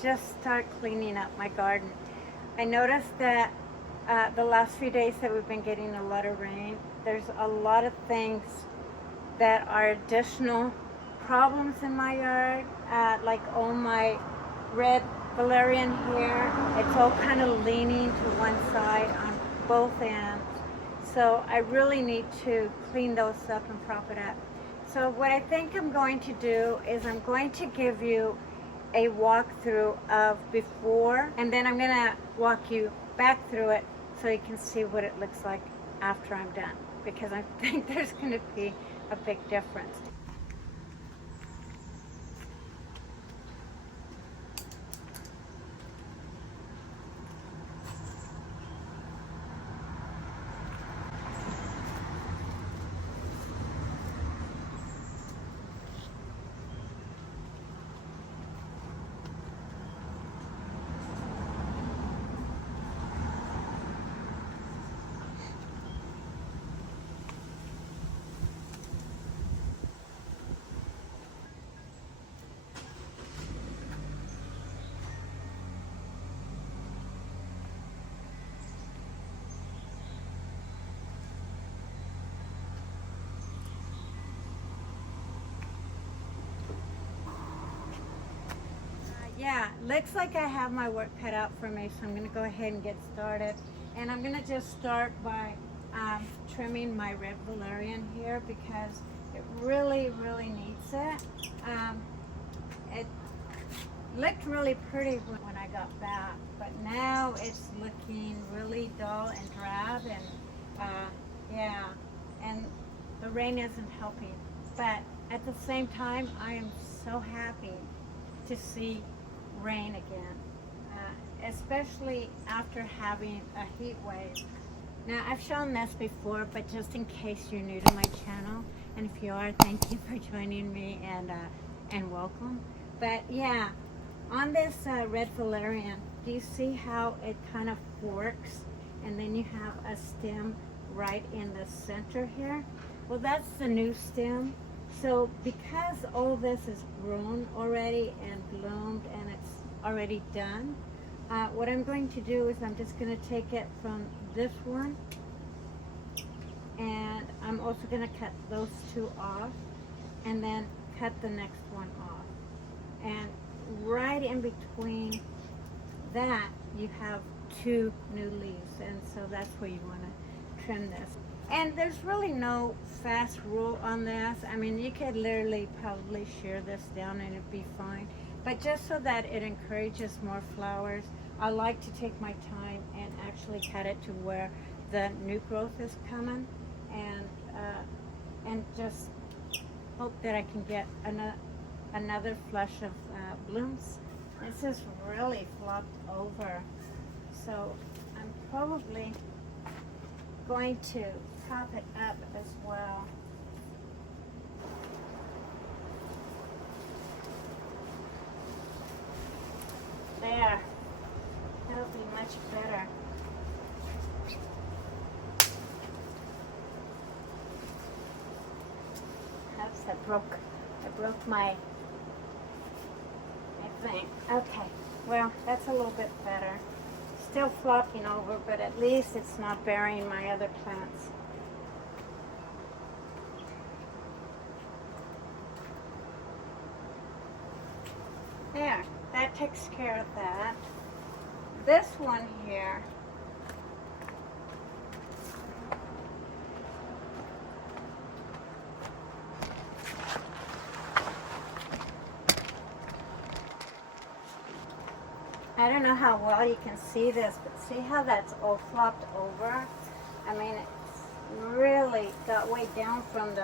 just start cleaning up my garden. I noticed that the last few days that we've been getting a lot of rain, there's a lot of things that are additional problems in my yard, like all my red valerian here. It's all kind of leaning to one side on both ends. So I really need to clean those up and prop it up. So what I think I'm going to do is I'm going to give you a walkthrough of before, and then I'm going to walk you back through it so you can see what it looks like after I'm done, because I think there's going to be a big difference. Yeah, looks like I have my work cut out for me, so I'm going to go ahead and get started. And I'm going to just start by trimming my red valerian here because it really needs it. It looked really pretty when I got back, but now it's looking really dull and drab, and yeah, and the rain isn't helping. But at the same time, I am so happy to see rain again, especially after having a heat wave. Now, I've shown this before, but just in case you're new to my channel, and if you are, thank you for joining me, and welcome. But yeah, on this red valerian, do you see how it kind of forks, and then you have a stem right in the center here? Well, that's the new stem. So because all this is grown already and bloomed and it's already done, what I'm going to do is I'm just going to take it from this one, and I'm also going to cut those two off and then cut the next one off. And right in between that you have two new leaves, and so that's where you want to trim this. And there's really no fast rule on this. I mean, you could literally probably shear this down and it'd be fine. But just so that it encourages more flowers, I like to take my time and actually cut it to where the new growth is coming, and just hope that I can get another flush of blooms. This is really flopped over, so I'm probably going to prop it up as well. There, that'll be much better. Oops, I broke my thing. Okay, well, that's a little bit better. Still flopping over, but at least it's not burying my other plants. There, that takes care of that. This one here, I don't know how well you can see this, but see how that's all flopped over? I mean, it's really got way down from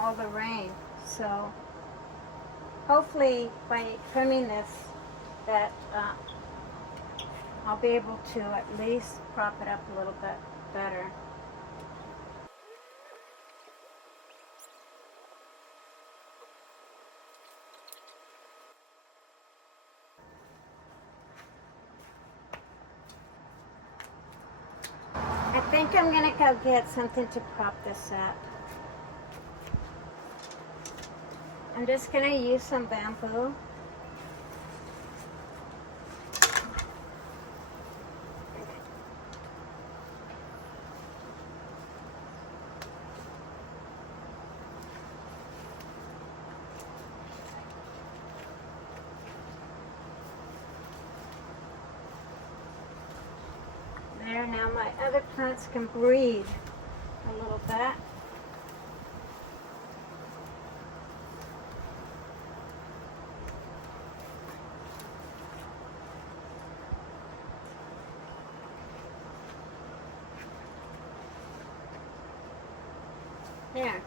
all the rain. So hopefully by trimming this, that I'll be able to at least prop it up a little bit better. I think I'm gonna go get something to prop this up. I'm just going to use some bamboo. There, now my other plants can breathe a little bit. There.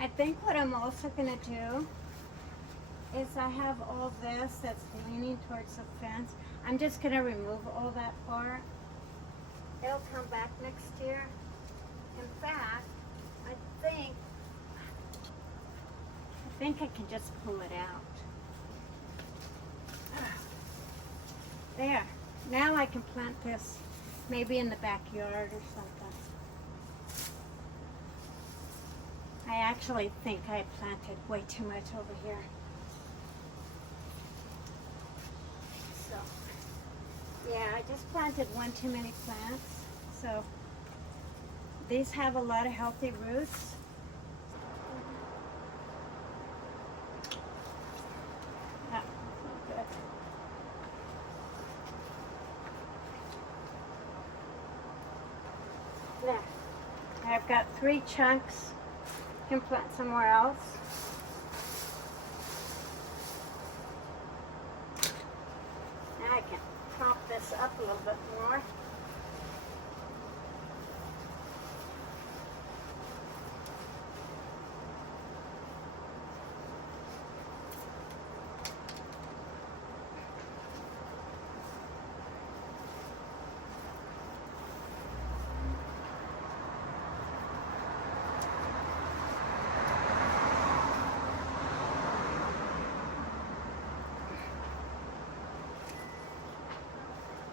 I think what I'm also going to do is I have all this that's leaning towards the fence. I'm just going to remove all that part. It'll come back next year. In fact, I think I can just pull it out. There. Now I can plant this maybe in the backyard or something. I actually think I planted way too much over here. So, yeah, I just planted one too many plants. So, these have a lot of healthy roots. Ah, good. There. I've got 3 chunks. Can plant somewhere else. Now I can prop this up a little bit more.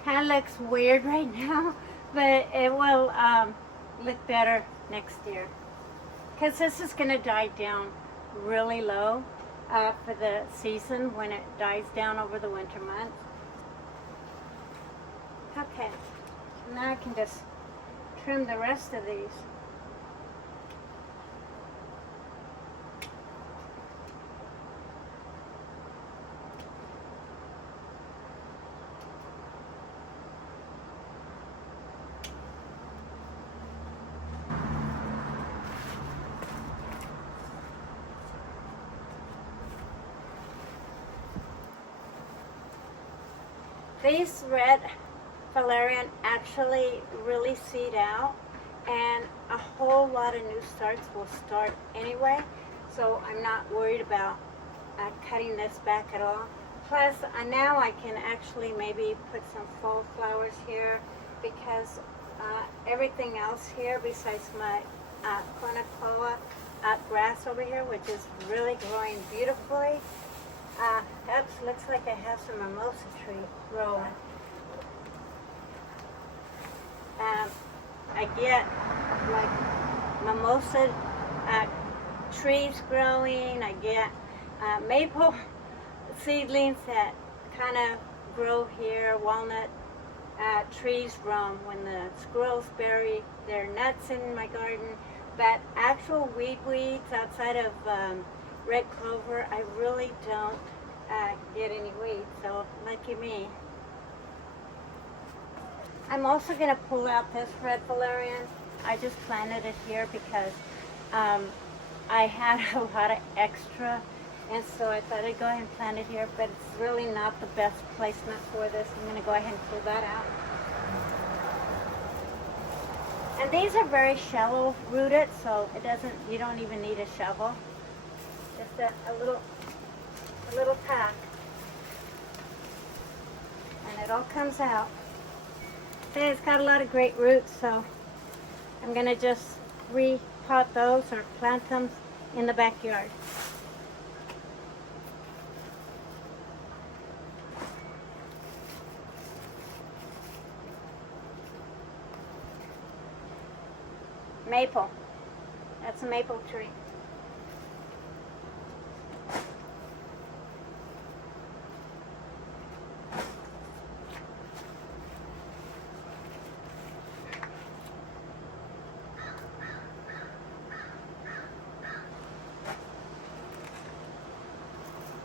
Kind of looks weird right now, but it will look better next year. Because this is going to die down really low for the season when it dies down over the winter months. Okay, so now I can just trim the rest of these. These red valerian actually really seed out, and a whole lot of new starts will start anyway, so I'm not worried about cutting this back at all. Plus, now I can actually maybe put some fall flowers here, because everything else here besides my cornucopia grass over here, which is really growing beautifully. Oops, looks like I have some mimosa tree growing. I get like mimosa trees growing. I get maple seedlings that kind of grow here. Walnut trees from when the squirrels bury their nuts in my garden. But actual weeds outside of red clover, I really don't get any weeds, so lucky me. I'm also going to pull out this red valerian. I just planted it here because I had a lot of extra, and so I thought I'd go ahead and plant it here, but it's really not the best placement for this. I'm going to go ahead and pull that out. And these are very shallow rooted, so you don't even need a shovel. Just a little a little pack. And it all comes out. Okay, it's got a lot of great roots, so I'm going to just repot those or plant them in the backyard. Maple. That's a maple tree.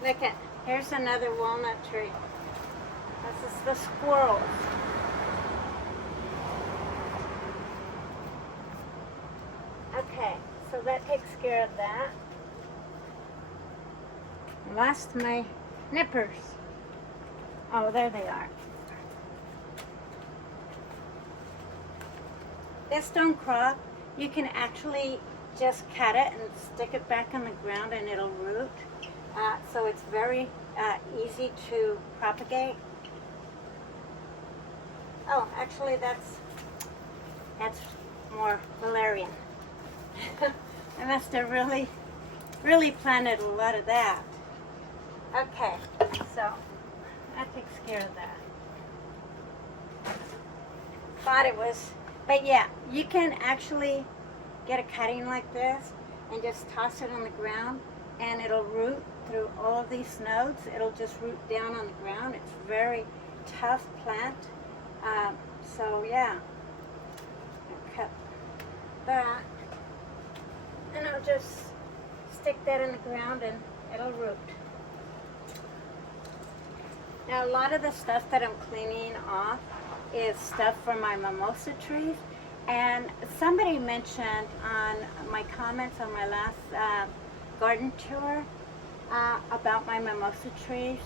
Look at, here's another walnut tree. This is the squirrels. Okay, so that takes care of that. Lost my nippers. Oh, there they are. This don't crop. You can actually just cut it and stick it back on the ground and it'll root. So it's very easy to propagate. Oh, actually that's more valerian. I must have really planted a lot of that. Okay, so that takes care of that. Thought it was, but yeah, you can actually get a cutting like this and just toss it on the ground and it'll root through all of these nodes. It'll just root down on the ground. It's a very tough plant. So yeah, I'll cut that. And I'll just stick that in the ground and it'll root. Now a lot of the stuff that I'm cleaning off is stuff from my mimosa trees. And somebody mentioned on my comments on my last garden tour about my mimosa trees.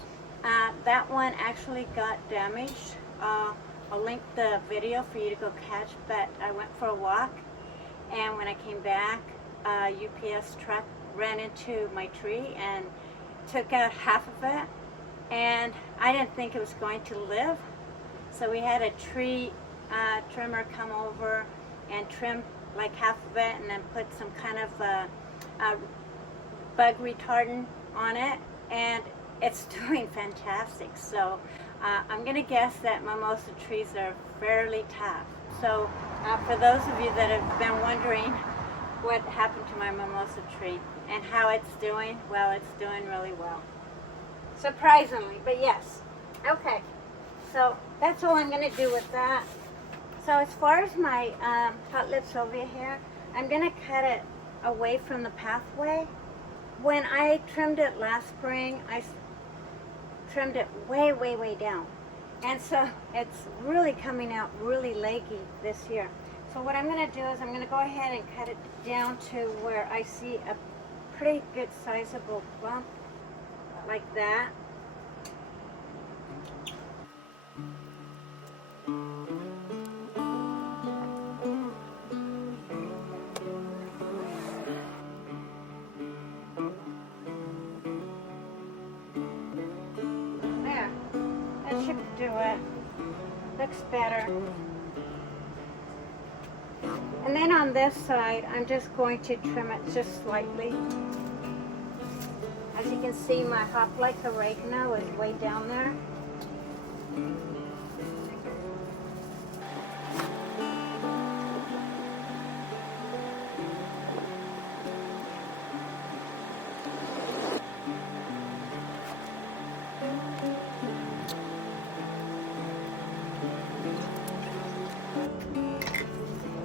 That one actually got damaged. I'll link the video for you to go catch, but I went for a walk and when I came back, a UPS truck ran into my tree and took out half of it, and I didn't think it was going to live, so we had a tree trimmer come over and trim like half of it and then put some kind of bug retardant on it, and it's doing fantastic. So I'm gonna guess that mimosa trees are fairly tough. So for those of you that have been wondering what happened to my mimosa tree and how it's doing, well, it's doing really well. Surprisingly, but yes. Okay, so that's all I'm going to do with that. So as far as my hot lip salvia here, I'm going to cut it away from the pathway. When I trimmed it last spring, I trimmed it way down. And so it's really coming out really leggy this year. So what I'm going to do is I'm going to go ahead and cut it down to where I see a pretty good sizable bump like that. There, that should do it. Looks better. And then on this side, I'm just going to trim it just slightly. As you can see, my hop-like oregano is way down there.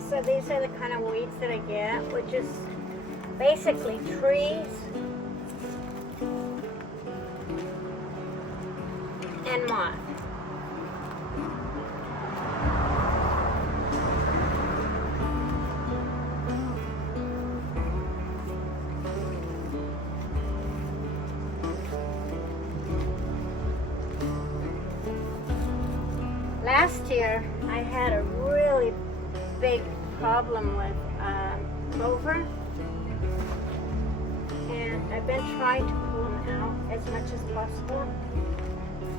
So these are the kind of weeds that I get, which is basically trees and moss. Last year, I had a really big problem with clover, and I've been trying to pull them out. as much as possible.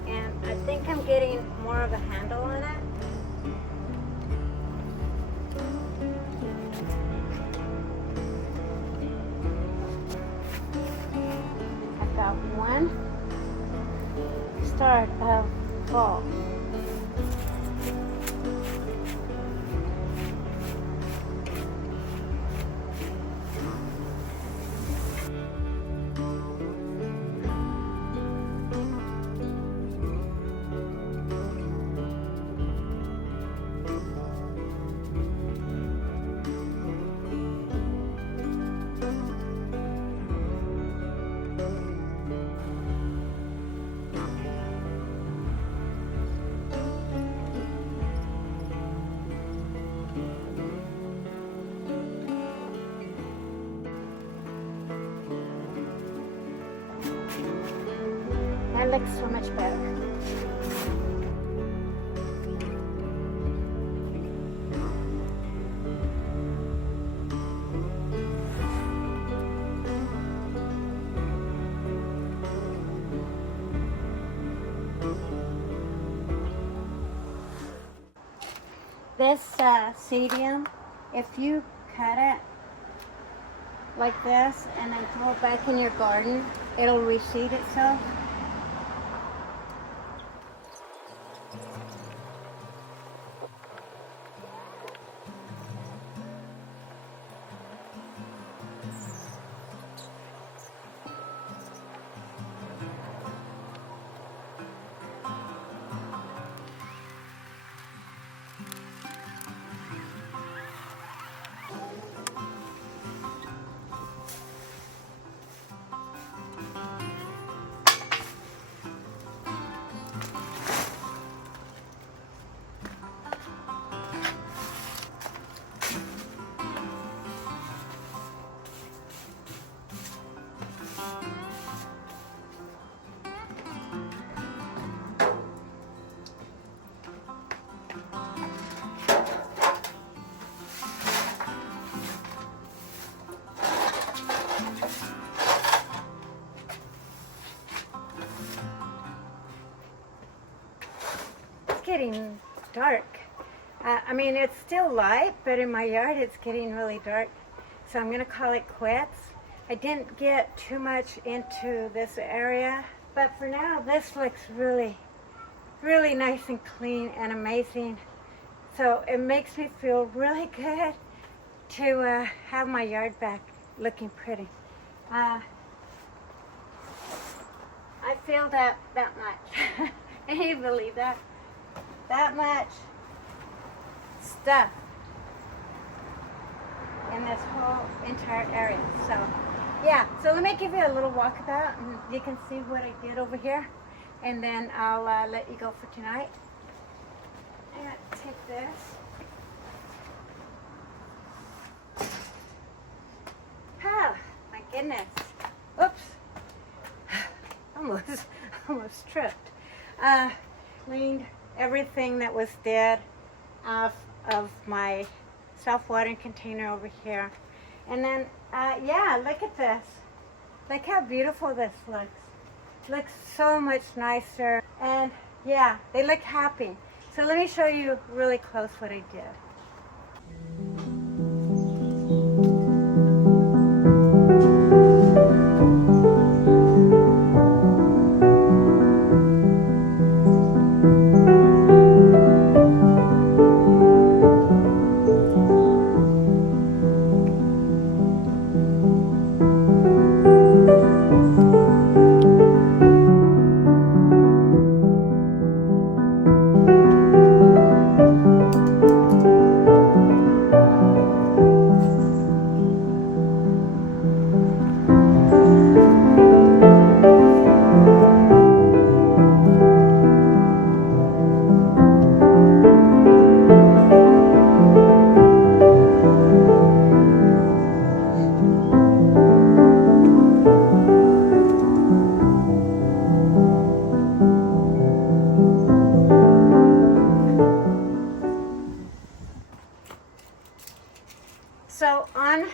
And I think I'm getting more of a handle on it. I've got one start of fall. That looks so much better. This sedum, if you cut it like this and then throw it back in your garden, it'll reseed itself. Getting dark. I mean, it's still light, but in my yard it's getting really dark. So I'm gonna call it quits. I didn't get too much into this area, but for now this looks really, really nice and clean and amazing. So it makes me feel really good to have my yard back looking pretty. I feel that much. Can you believe that? That much stuff in this whole entire area. So yeah, so let me give you a little walkabout and you can see what I did over here, and then I'll let you go for tonight. I'm gonna take this. Oh my goodness. Oops. almost tripped. Cleaned everything that was dead off of my self-watering container over here. And then, yeah, look at this. Look how beautiful this looks. Looks so much nicer. And yeah, they look happy. So let me show you really close what I did. So on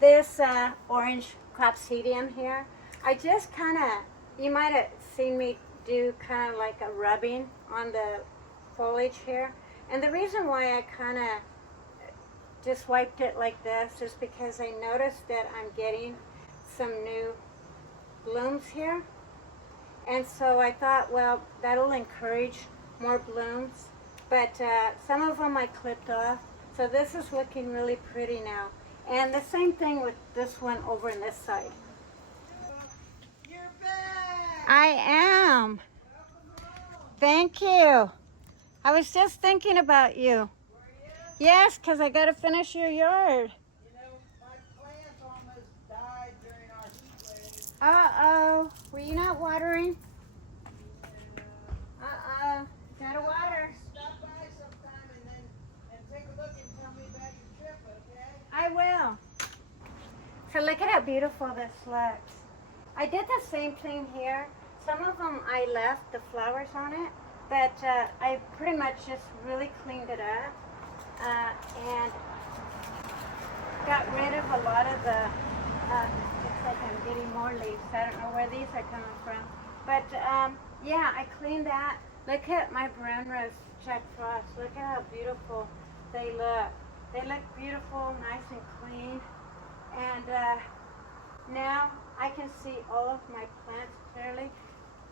this orange crop sedum here, I just kind of you might have seen me do kind of like a rubbing on the foliage here. And the reason why I kind of just wiped it like this is because I noticed that I'm getting some new blooms here. And so I thought, well, that'll encourage more blooms. But some of them I clipped off. So this is looking really pretty now. And the same thing with this one over on this side. You're back! I am. Thank you. I was just thinking about you. Were you? Yes, because I got to finish your yard. You know, my plants almost died during our heat wave. Uh-oh. Were you not watering? Uh-oh. Gotta water. Stop by sometime and take a look and tell me about your trip, okay? I will. So look at how beautiful this looks. I did the same thing here. Some of them I left the flowers on it, but I pretty much just really cleaned it up and got rid of a lot of the, looks like I'm getting more leaves. I don't know where these are coming from. But yeah, I cleaned that. Look at my brown rose Jack Frost. Look at how beautiful they look. They look beautiful, nice and clean. And now I can see all of my plants clearly.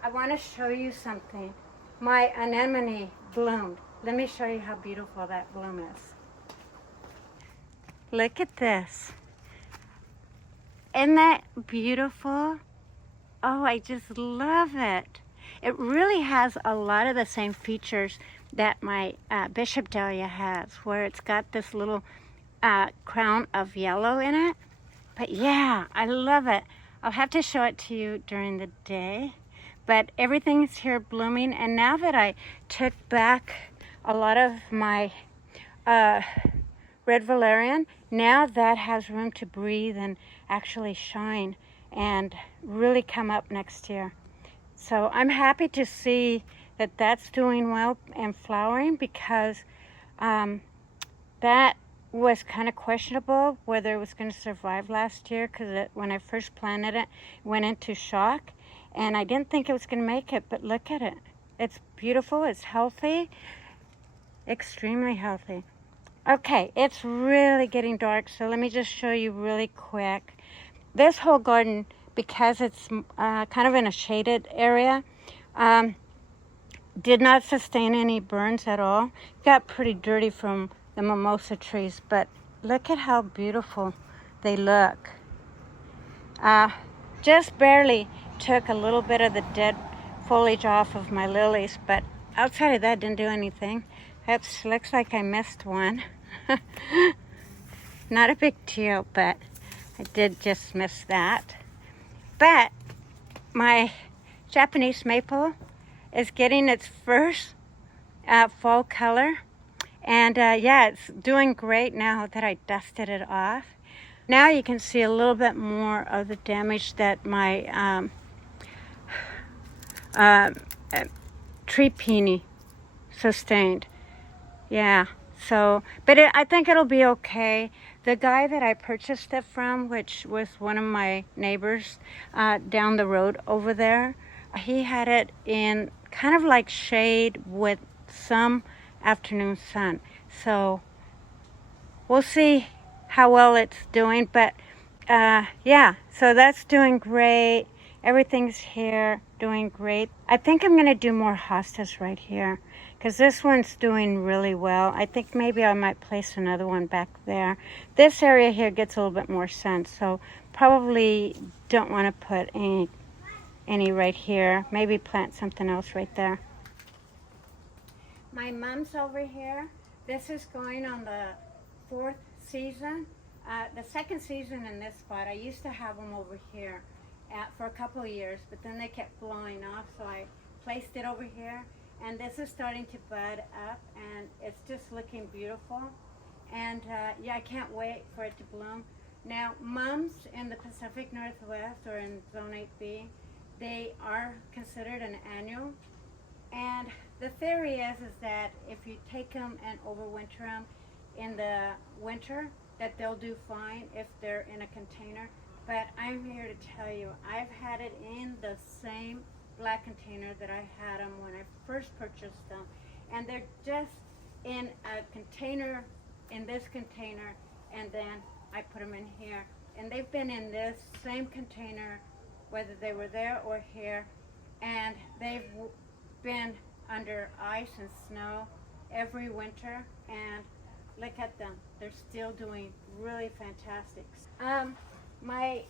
I want to show you something. My anemone bloomed. Let me show you how beautiful that bloom is. Look at this. Isn't that beautiful? Oh, I just love it. It really has a lot of the same features that my Bishop Dahlia has, where it's got this little crown of yellow in it. But yeah, I love it. I'll have to show it to you during the day. But everything's here blooming, and now that I took back a lot of my red valerian, now that has room to breathe and actually shine and really come up next year. So I'm happy to see that that's doing well and flowering, because that was kind of questionable whether it was going to survive last year, because when I first planted it, it went into shock, and I didn't think it was going to make it. But look at it. It's beautiful. It's healthy. Extremely healthy. Okay, it's really getting dark, so let me just show you really quick. This whole garden, because it's kind of in a shaded area, did not sustain any burns at all. Got pretty dirty from the mimosa trees, but look at how beautiful they look. Just barely took a little bit of the dead foliage off of my lilies, but outside of that, didn't do anything. Oops, looks like I missed one. Not a big deal, but I did just miss that. But my Japanese maple is getting its first fall color. And yeah, it's doing great now that I dusted it off. Now you can see a little bit more of the damage that my tree peony sustained. Yeah, so, but I think it'll be okay. The guy that I purchased it from, which was one of my neighbors down the road over there, he had it in kind of like shade with some afternoon sun. So we'll see how well it's doing, but yeah, so that's doing great. Everything's here doing great. I think I'm gonna do more hostas right here, because this one's doing really well. I think maybe I might place another one back there. This area here gets a little bit more sun, so probably don't want to put any right here. Maybe plant something else right there. My mom's over here. This is going on the 4th season. The 2nd season in this spot. I used to have them over here for a couple of years, but then they kept blowing off, so I placed it over here. And this is starting to bud up, and it's just looking beautiful. And yeah, I can't wait for it to bloom. Now, mums in the Pacific Northwest or in Zone 8B, they are considered an annual. And the theory is that if you take them and overwinter them in the winter, that they'll do fine if they're in a container. but I'm here to tell you, I've had it in the same black container that I had them when I first purchased them, and they're just in a container, in this container, and then I put them in here, and they've been in this same container whether they were there or here, and they've been under ice and snow every winter, and look at them, they're still doing really fantastic. My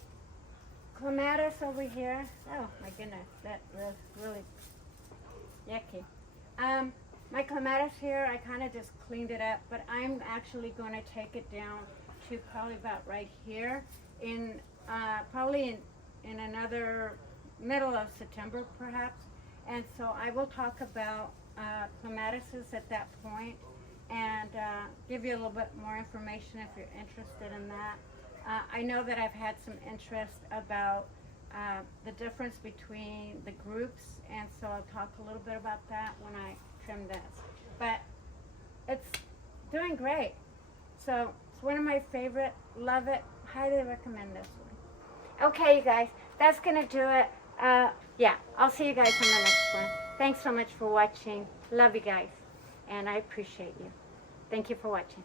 clematis over here, oh my goodness, that was really yucky. My clematis here, I kind of just cleaned it up, but I'm actually going to take it down to probably about right here in probably in another middle of September perhaps. And so I will talk about clematises at that point and give you a little bit more information if you're interested in that. I know that I've had some interest about the difference between the groups, and so I'll talk a little bit about that when I trim this. But it's doing great. So it's one of my favorite, love it, highly recommend this one. Okay, you guys, that's gonna do it. Yeah, I'll see you guys on the next one. Thanks so much for watching. Love you guys, and I appreciate you. Thank you for watching.